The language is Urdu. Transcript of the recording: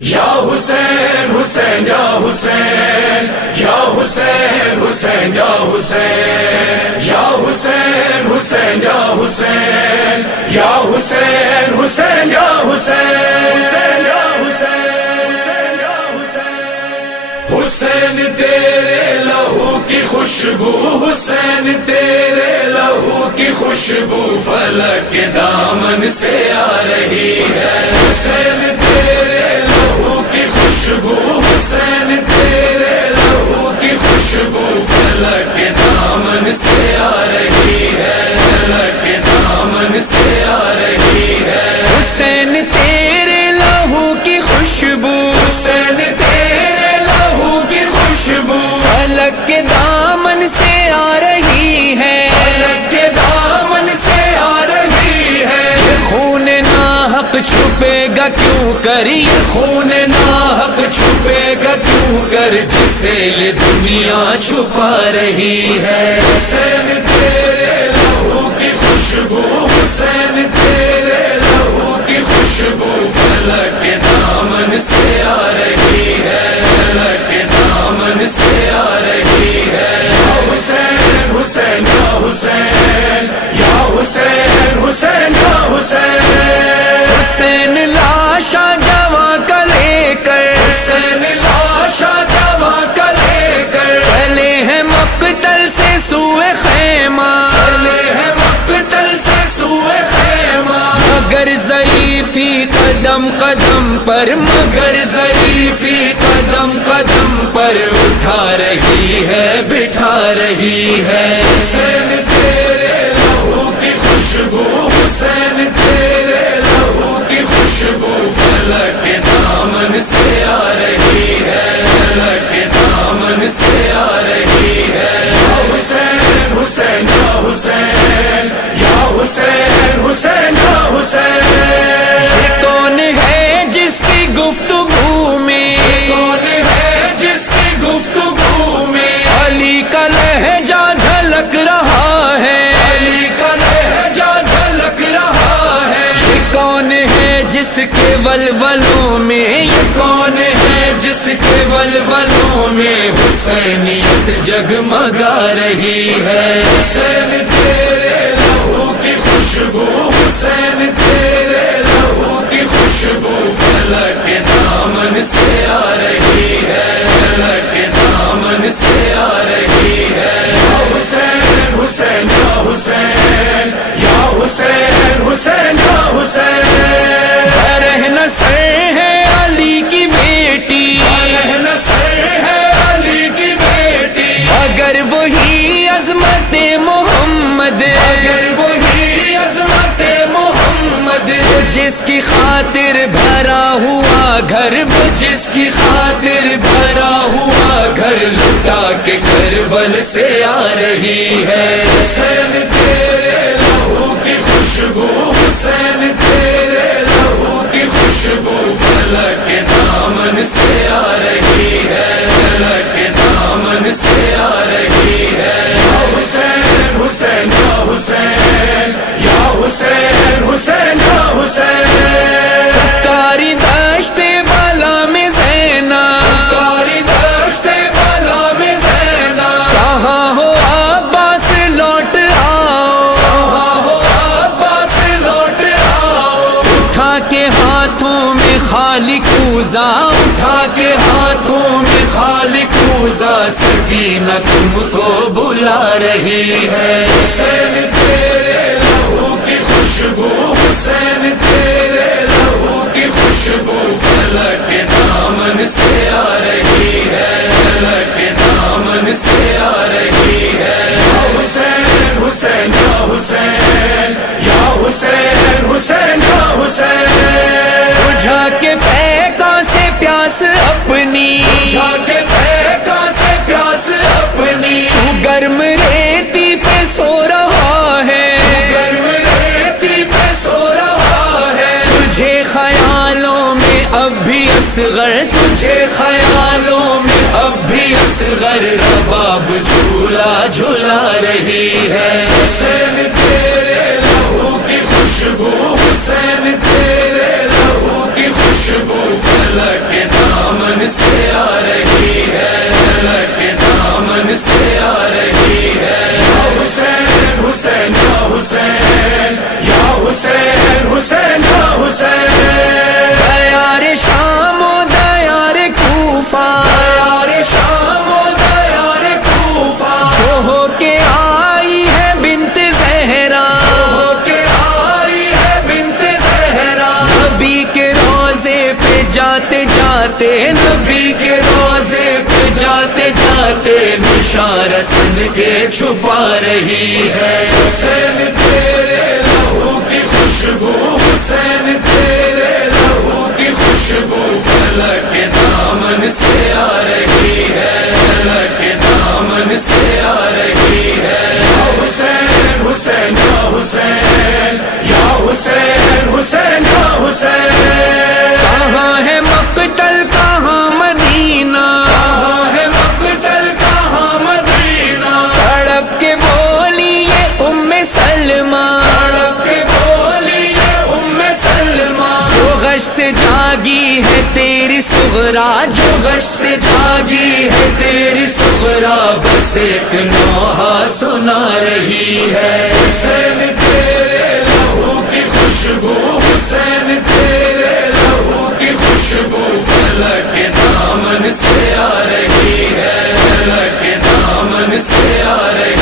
یا حسین حسین یا حسین یا حسین حسین یا حسین یا حسین حسین یا حسین یا حسین حسین یا حسین یا حسین یا حسین حسین تیرے لہو کی خوشبو حسین تیرے لہو کی خوشبو فلک کے دامن سے آ رہی ہے حسین تیرے لہو کی خوشبو حسین تیرے لہو کی خوشبو فلک کے دامن سے آ رہی ہے فلک کے دامن سے آ رہی ہے حسین تیرے لہو کی خوشبو حسین تیرے لہو کی خوشبو فلک کے دامن سے آ رہی ہے فلک کے دامن سے آ رہی ہے خون ناحق چھپے گا کیوں کر یہ خون ناحق چھپے گا کیوں کر جسے یہ دنیا چھپا رہی ہے حسین تیرے لہو کی خوشبو حسین تیرے لہو کی خوشبو فلک کے دامن سے آ رہی ہے فلک کے دامن سے آ رہی ہے یا حسین حسین یا حسین یا حسین حسین یا حسین حسین لاشا جواں کا لے کر حسین لاشا جواں کا لے کر چلے ہیں مقتل سے سوئے خیمہ چلے ہیں مقتل سے سوئے خیمہ مگر ضعیفی قدم قدم پر مگر ضعیفی قدم قدم پر اٹھا رہی ہے بٹھا رہی ہے حسین تیرے لہو کی خوشبو حسین تیرے لہو کی خوشبو فلک کے دامن سے آ رہی ہے فلک کے دامن سے آ رہی ہے یا حسین حسین یا حسین یا حسین حسین یا حسین یہ کون ہے جس کی گفتگو میں کون ہے جس کی گفتگو میں علی کا لہجہ جھلک رہا ہے علی کا لہجہ جھلک رہا ہے یہ کون ہے جس کے ولولوں میں یہ کون ہے جس کے ولولوں میں حسینیت جگمگا رہی ہے حسین تیرے لہو کی خوشبو حسین تیرے لہو کی خوشبو فلک کے دامن سے آ رہی ہے فلک کے دامن سے آ رہی ہے یا حسین حسین یا حسین یا حسین حسین یا حسین برہنہ سر ہے علی کی بیٹی رہنا سر ہے علی کی بیٹی اگر وہی عظمت محمد اگر وہی عظمت محمد جس کی خاطر بھرا ہوا گھر وہ جس کی خاطر بھرا ہوا گھر لٹا کے کربل سے آ رہی ہے حسین تیرے لہو کی خوشبو حسین تیرے لہو کی خوشبو فلک کے دامن سے آ رہی ہے فلک کے دامن سے آ رہی ہے یا حسین حسین یا حسین یا حسین حسین یا حسین کاری دشت بالا میں زینا کاری دشت بالا میں زینا کہاں ہو عباس لوٹ آؤ کہاں ہو عباس لوٹ آؤ اٹھا کے ہاتھوں میں خالق اوزا اٹھا کے ہاتھوں میں خالق اوزا سکینہ تم کو بلا رہی ہے حسین تیرے لہو کی خوشبو حسین تیرے لہو کی خوشبو فلک کے دامن سے آ رہی ہے فلک کے دامن سے آ رہی ہے یا حسین حسین یا حسین یا حسین حسین یا حسین بجھا کے پیکا سے پیاس اپنی جا کے پیکا سے پیاس اپنی تو گرم ریتی پہ سو رہا ہے گرم ریتی پہ سو رہا ہے تجھے خیالوں میں اب بھی اصغر تجھے خیالوں میں اب بھی اصغر رباب جھولا جھولا رہی ہے حسین تیرے لہو کی خوشبو حسین تیرے لہو کی خوشبو فلک جاتے نبی کے روزے پہ جاتے جاتے نشان رسل کے چھپا رہی ہے حسین تیرے لہو کی خوشبو حسین تیرے لہو کی خوشبو فلک کے دامن سے آ رہی ہے فلک کے دامن سے آ رہی ہے یا حسین حسین یا حسین یا حسین حسین یا حسین کہاں ہے مقتل کہاں مدینہ کہاں ہے مقتل کہاں مدینہ تڑپ کے بولی یہ ام سلمہ تڑپ کے بولی یہ ام سلمہ جو غش سے جاگی ہے تیری صغرا جو غش سے جاگی ہے تیری صغرا بس ایک نوحہ سنا رہی ہے حسین تیرے لہو کی خوشبو حسین تیرے لہو کی خوشبو فلک کے دامن سے آ رہی ہے فلک کے دامن سے آ رہی